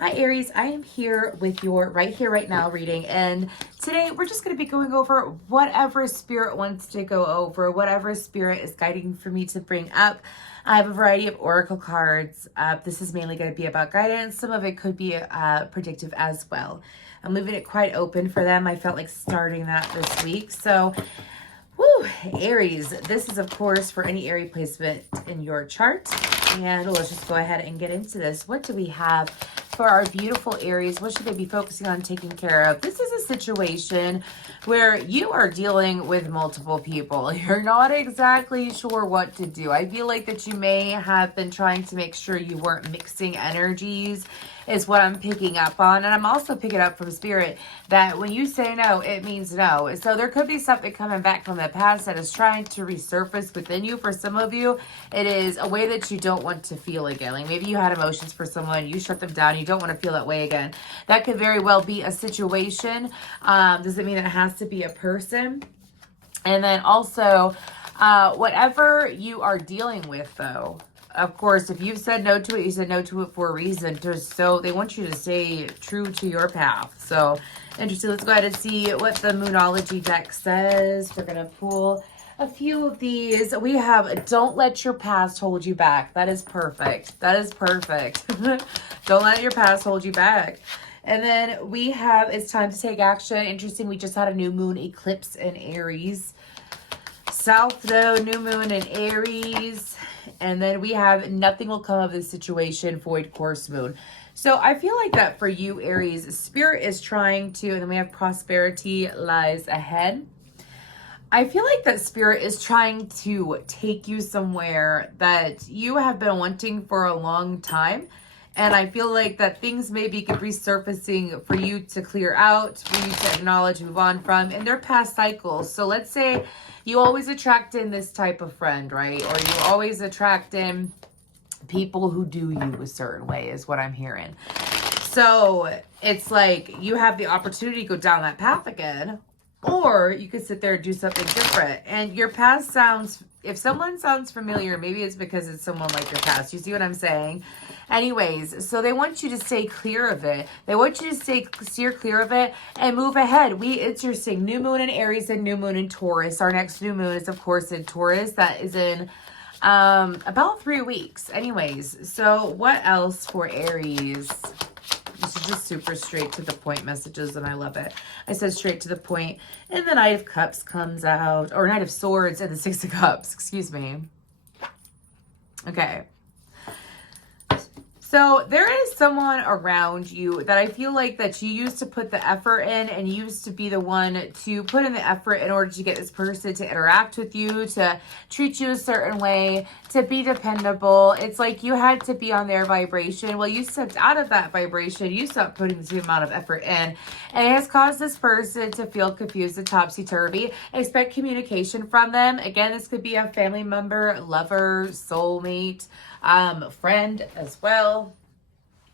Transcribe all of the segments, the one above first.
Hi Aries, I am here with your right here, right now reading, and today we're just going to be going over whatever spirit wants to go over, whatever spirit is guiding for me to bring up. I have a variety of oracle cards. This is mainly going to be about guidance. Some of it could be predictive as well. I'm leaving it quite open for them. I felt like starting that this week. So, woo, Aries, this is of course for any Aries placement in your chart. And let's just go ahead and get into this. What do we have for our beautiful Aries? What should they be focusing on taking care of? This is a situation where you are dealing with multiple people. You're not exactly sure what to do. I feel like that you may have been trying to make sure you weren't mixing energies is what I'm picking up on. And I'm also picking up from Spirit that when you say no, it means no. So there could be something coming back from the past that is trying to resurface within you. For some of you, it is a way that you don't want to feel again. Like maybe you had emotions for someone, you shut them down, you don't want to feel that way again. That could very well be a situation. Doesn't mean it has to be a person. And then also, whatever you are dealing with though, of course, if you've said no to it, you said no to it for a reason. So they want you to stay true to your path. So interesting. Let's go ahead and see what the Moonology deck says. We're going to pull a few of these. We have don't let your past hold you back. That is perfect. That is perfect. Don't let your past hold you back. And then we have it's time to take action. Interesting. We just had a new moon eclipse in Aries. South node, new moon in Aries. And then we have nothing will come of this situation, void course moon. So I feel like that for you, Aries, Spirit is trying to, and then we have prosperity lies ahead. I feel like that Spirit is trying to take you somewhere that you have been wanting for a long time. And I feel like that things may be resurfacing for you to clear out, for you to acknowledge, move on from, in their past cycles. So let's say you always attract in this type of friend, right? Or you always attract in people who do you a certain way is what I'm hearing. So it's like you have the opportunity to go down that path again, or you could sit there and do something different. And your past sounds, if someone sounds familiar, maybe it's because it's someone like your past. You see what I'm saying? Anyways, so they want you to stay clear of it. They want you to steer clear of it and move ahead. It's interesting. New moon in Aries and new moon in Taurus. Our next new moon is, of course, in Taurus. That is in about 3 weeks. Anyways, so what else for Aries? This is just super straight to the point messages, and I love it. I said straight to the point, and the Knight of Cups comes out, or Knight of Swords and the Six of Cups, excuse me. Okay. So there is someone around you that I feel like that you used to put the effort in and you used to be the one to put in the effort in order to get this person to interact with you, to treat you a certain way, to be dependable. It's like you had to be on their vibration. Well, you stepped out of that vibration. You stopped putting the same amount of effort in. And it has caused this person to feel confused and topsy-turvy. Expect communication from them. Again, this could be a family member, lover, soulmate, friend as well.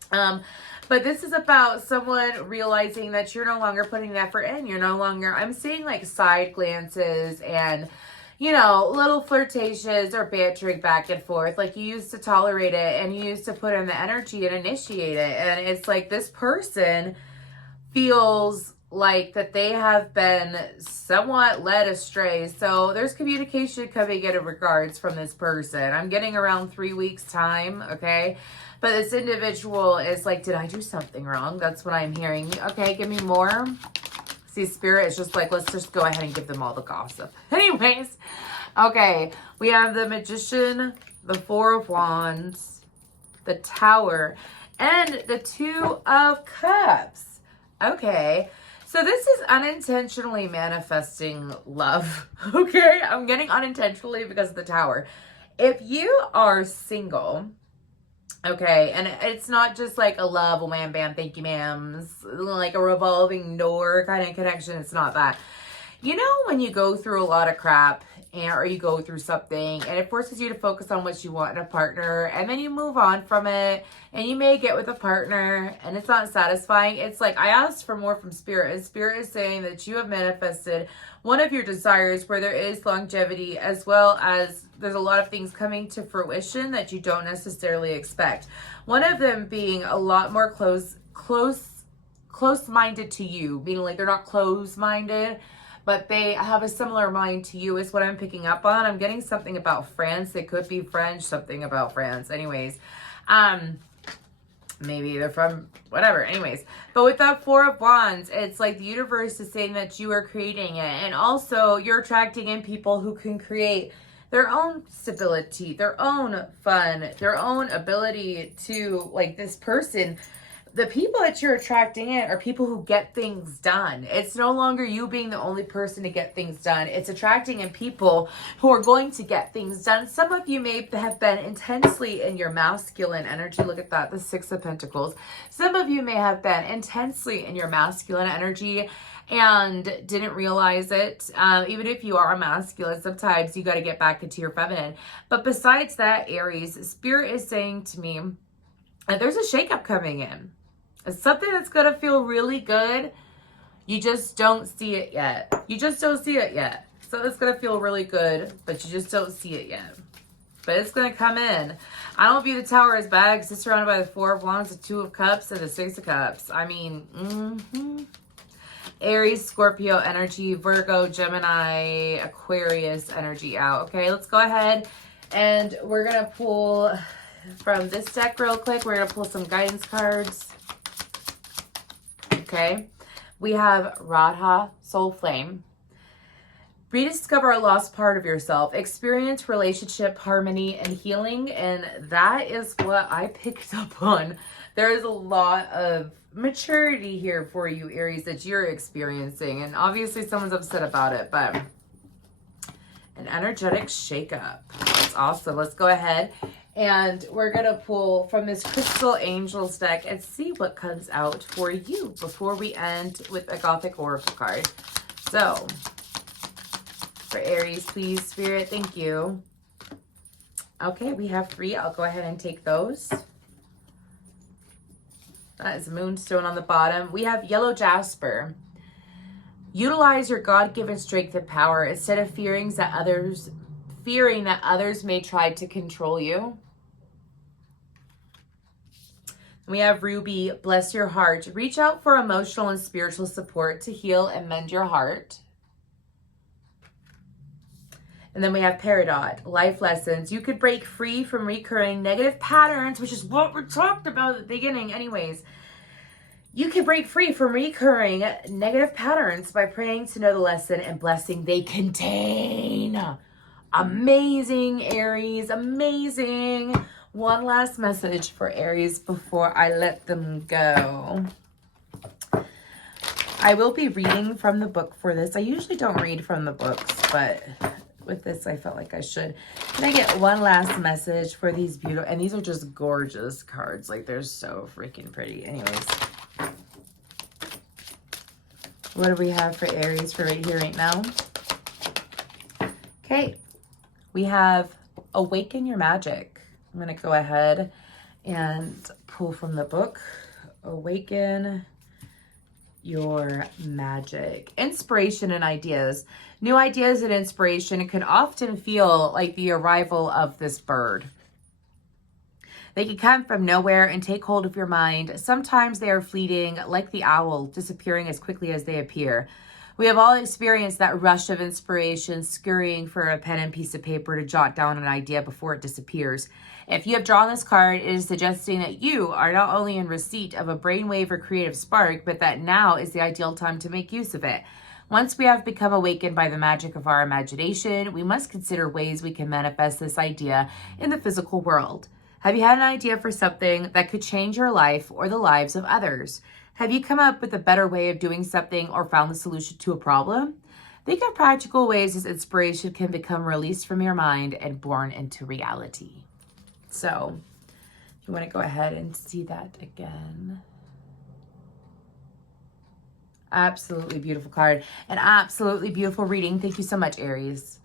But this is about someone realizing that you're no longer putting the effort in. You're no longer, I'm seeing like side glances and, you know, little flirtations or bantering back and forth. Like you used to tolerate it and you used to put in the energy and initiate it. And it's like this person feels like that they have been somewhat led astray. So there's communication coming in regards from this person. I'm getting around 3 weeks time. Okay. But this individual is like, did I do something wrong? That's what I'm hearing. Okay. Give me more. See, Spirit is just like, let's just go ahead and give them all the gossip. Anyways. Okay. We have the Magician, the Four of Wands, the Tower, and the Two of Cups. Okay. So this is unintentionally manifesting love. Okay. I'm getting unintentionally because of the Tower. If you are single, okay, and it's not just like a love, oh wham bam, thank you ma'ams, like a revolving door kind of connection. It's not that. You know when you go through a lot of crap or you go through something and it forces you to focus on what you want in a partner, and then you move on from it, and you may get with a partner and it's not satisfying. It's like, I asked for more from Spirit, and Spirit is saying that you have manifested one of your desires where there is longevity, as well as there's a lot of things coming to fruition that you don't necessarily expect. One of them being a lot more close-minded to you, meaning like they're not close-minded, but they have a similar mind to you is what I'm picking up on. I'm getting something about France. It could be French, something about France. Anyways, maybe they're from whatever. Anyways, but with that Four of Wands, it's like the universe is saying that you are creating it. And also you're attracting in people who can create their own stability, their own fun, their own ability to, like, this person. The people that you're attracting in are people who get things done. It's no longer you being the only person to get things done. It's attracting in people who are going to get things done. Some of you may have been intensely in your masculine energy. Look at that, the Six of Pentacles. Some of you may have been intensely in your masculine energy and didn't realize it. Even if you are masculine, sometimes you got to get back into your feminine. But besides that, Aries, Spirit is saying to me that there's a shakeup coming in. It's something that's going to feel really good. You just don't see it yet. You just don't see it yet. So it's going to feel really good, but you just don't see it yet. But it's going to come in. I don't view the Tower as bad because it's surrounded by the Four of Wands, the Two of Cups, and the Six of Cups. I mean, Aries, Scorpio energy, Virgo, Gemini, Aquarius energy out. Okay, let's go ahead and we're going to pull from this deck real quick. We're going to pull some guidance cards. Okay, we have Radha, Soul Flame. Rediscover a lost part of yourself. Experience relationship harmony and healing. And that is what I picked up on. There is a lot of maturity here for you, Aries, that you're experiencing. And obviously someone's upset about it, but an energetic shakeup. That's awesome. Let's go ahead and we're going to pull from this Crystal Angels deck and see what comes out for you before we end with a Gothic Oracle card. So, for Aries, please, Spirit, thank you. Okay, we have 3. I'll go ahead and take those. That is Moonstone on the bottom. We have Yellow Jasper. Utilize your God-given strength and power instead of fearing that others may try to control you. We have Ruby, bless your heart. Reach out for emotional and spiritual support to heal and mend your heart. And then we have Peridot, life lessons. You could break free from recurring negative patterns, which is what we talked about at the beginning anyways. You can break free from recurring negative patterns by praying to know the lesson and blessing they contain. Amazing, Aries, amazing. One last message for Aries before I let them go. I will be reading from the book for this. I usually don't read from the books, but with this, I felt like I should. Can I get one last message for these beautiful, and these are just gorgeous cards. Like, they're so freaking pretty. Anyways. What do we have for Aries for right here, right now? Okay. We have Awaken Your Magic. I'm going to go ahead and pull from the book. Awaken Your Magic. Inspiration and ideas. New ideas and inspiration can often feel like the arrival of this bird. They can come from nowhere and take hold of your mind. Sometimes they are fleeting, like the owl, disappearing as quickly as they appear. We have all experienced that rush of inspiration, scurrying for a pen and piece of paper to jot down an idea before it disappears. If you have drawn this card, it is suggesting that you are not only in receipt of a brainwave or creative spark, but that now is the ideal time to make use of it. Once we have become awakened by the magic of our imagination, we must consider ways we can manifest this idea in the physical world. Have you had an idea for something that could change your life or the lives of others? Have you come up with a better way of doing something or found the solution to a problem? Think of practical ways this inspiration can become released from your mind and born into reality. So, if you want to go ahead and see that again. Absolutely beautiful card. An absolutely beautiful reading. Thank you so much, Aries.